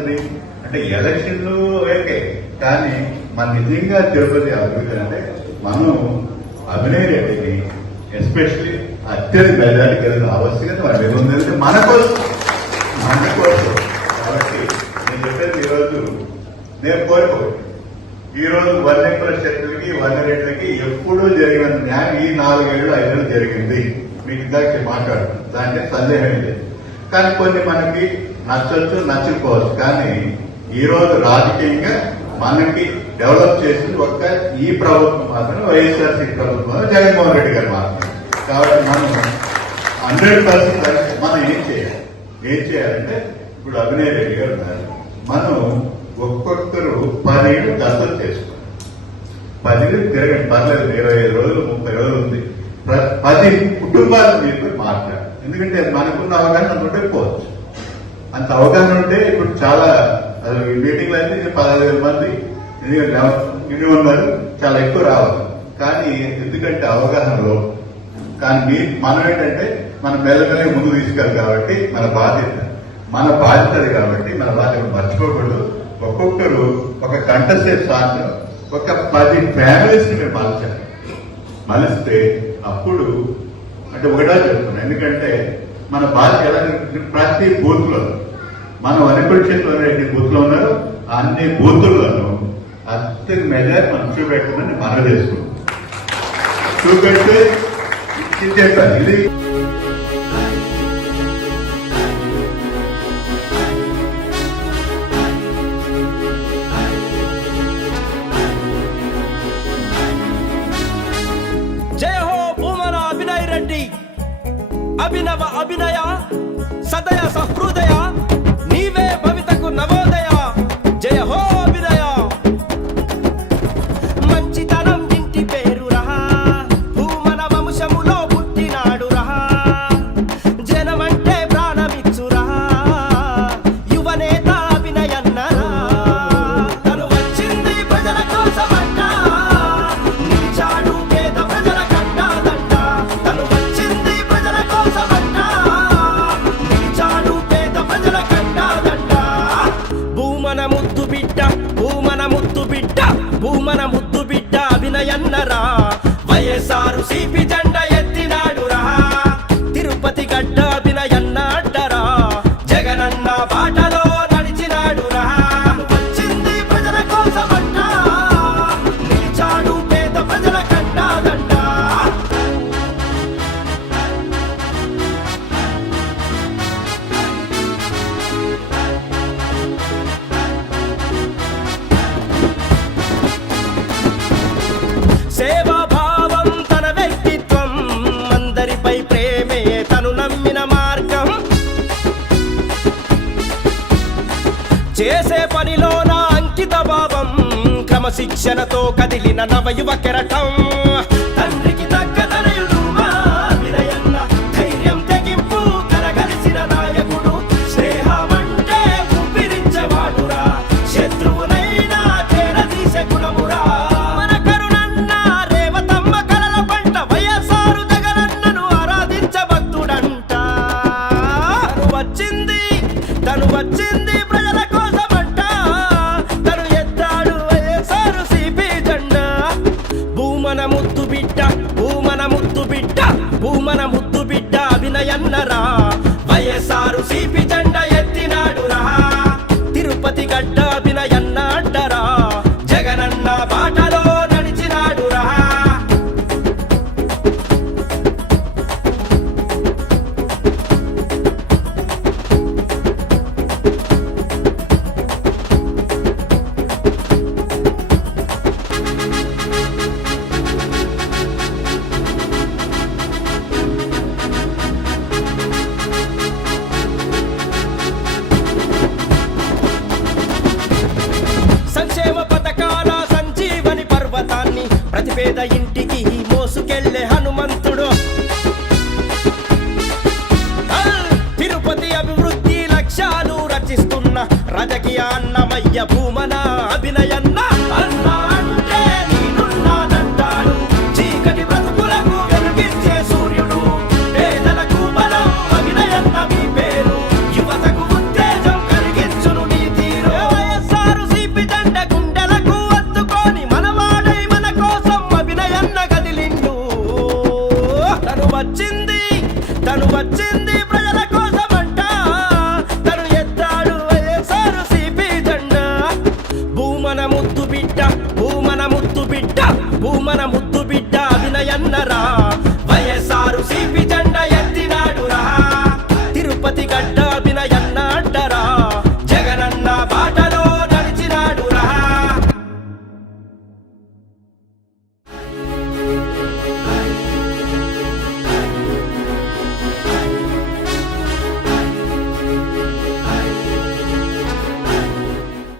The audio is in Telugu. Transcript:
అంటే ఎలక్షన్లు ఓకే, కానీ మన నిజంగా తిరుపతి అభివృద్ధి అంటే మనం అభినయ్ రెడ్డిని ఎస్పెషల్లీ అత్యధిక మెజారిటీ కలిగిన ఆవశ్యకత మన మీద ఉంది. మన కోసం కాబట్టి నేను చెప్పేది ఈరోజు నేను కోరుకోవచ్చు. ఈరోజు వర్ణికుల శక్తులకి వర్ణరెడ్లకి ఎప్పుడూ జరిగిన న్యాయం ఈ 4 ఏళ్ళు 5 ఏళ్ళు జరిగింది. మీకు ఇందాక మాట్లాడుతుంది, దాంట్లో సందేహం లేదు. కానీ కొన్ని మనకి నచ్చచ్చు, నచ్చకపోవచ్చు. కానీ ఈ రోజు రాజకీయంగా మనకి డెవలప్ చేసింది ఒక్క ఈ ప్రభుత్వం మాత్రమే, వైఎస్ఆర్సీపీ ప్రభుత్వం, జగన్మోహన్ రెడ్డి గారు మాత్రమే. కాబట్టి మనం 100% మనం ఏం చేయాలంటే ఇప్పుడు అభినయ్ రెడ్డి గారు ఉన్నారు, మనం ఒక్కొక్కరు 10 ఏళ్ళు దశలు చేసుకోండి. 10 ఏళ్ళు తిరగండి, పర్లేదు. 25 రోజులు 30 రోజులు ఉంది. 10 కుటుంబాలు మీరు మాట్లాడాలి. ఎందుకంటే మనకున్న అవగాహన ఉంటే పోవచ్చు. అంత అవగాహన ఉంటే ఇప్పుడు చాలా మీటింగ్లు అయితే 15,000 మంది ఇన్ని ఉన్నారు, చాలా ఎక్కువ రావాలి. కానీ ఎందుకంటే అవగాహనలో కానీ మనం ఏంటంటే మన మెల్లమెల్ల ముందు తీసుకెళ్ళాలి. కాబట్టి మన బాధ్యత కాబట్టి మన బాధ్యత మర్చిపోకూడదు. ఒక్కొక్కరు ఒక గంటసేపు సాయంత్రం ఒక 10 ఫ్యామిలీస్ ని మీరు మలిస్తే అప్పుడు అంటే ఒకటా చెప్తున్నాను. ఎందుకంటే మన బాధ్యత ఎలా ప్రతి బూత్ లో మనం అనిపక్షంలో ఎన్ని బూత్ లో ఉన్నారు, అన్ని బూతుల్లోనూ అత్యంత మెజార్ మనం చూపెట్టమని మనం చేసుకుంటాం. చూపెడితే చెప్పాలి. ఇది జయ హో భూమన అభినయ్ రెడ్డి, అభినవ అభినయ సదయ సహృదయ, నీవే భవితకు నవోదయ. జయ హో అభినయ. మంచితనం ఇంటి పేరు రహా, భూమన వంశములో పుట్టినాడు రహా, జనమంటే ప్రాణమిచ్చు రహా, యువనేత అభినయన్నరా. తను వచ్చింది ప్రజల కోసమంట, నిలిచాడు పేద ప్రజల కట్టాదంట. తను వచ్చింది ప్రజల కోసమంట, నిలిచాడు పేద ప్రజల కట్టాదంట. భూమన ముద్దు బిడ్డ, భూమన ముద్దు బిడ్డ, భూమన ముద్దు బిడ్డ అభినయన్నరా. వైఎస్ఆర్ సిపి జెండ ఎత్తినాడు రా, తిరుపతి గడ్డ అభినయన్న అడ్డరా. జగనన్న బాటలో నడిచినాడు రా. వచ్చింది ప్రజల కోసమంట, నిలిచాడు పేద ప్రజల కట్టాదంట. సేవాభావం తన వ్యక్తిత్వం, అందరిపై ప్రేమే తను నమ్మిన మార్గం. చేసే పనిలోన అంకిత భావం, క్రమశిక్షణతో కదిలిన నవయువ కెరటం. తండ్రికి తగ్గ తనయుడు మా అభినయన్న, ధైర్యం తెగింపు కరగలిసిన నాయకుడు. స్నేహమంటే ఊపిరించేవాడురా, శత్రువునైనా చేరదీసే గుణమురా. మన కరుణన్న రేవతమ్మ కలల పంట, వైఎస్ఆర్ జగనన్నను ఆరాధించే భక్తుడంట. తను వచ్చింది ప్రజల కోసమంట, తను ఎత్తాడు వైఎస్ఆర్ సిపి జెండా. భూమన ముద్దు బిడ్డ, భూమన ముద్దు బిడ్డ, భూమన ముద్దు బిడ్డ అభినయన్నరా. వైఎస్ఆర్ సిపి జెండా ఎత్తినాడు రా, తిరుపతి గడ్డ అభినయన్న అడ్డరా. జగనన్న బాటలో నడిచినాడు రా. సంక్షేమ పథకాల సంజీవని పర్వతాన్ని ప్రతి పేద ఇంటికి మోసుకెళ్లే హనుమంతుడు. తిరుపతి అభివృద్ధి లక్ష్యాలు రచిస్తున్న రాజకీయ అన్నమయ్య భూమన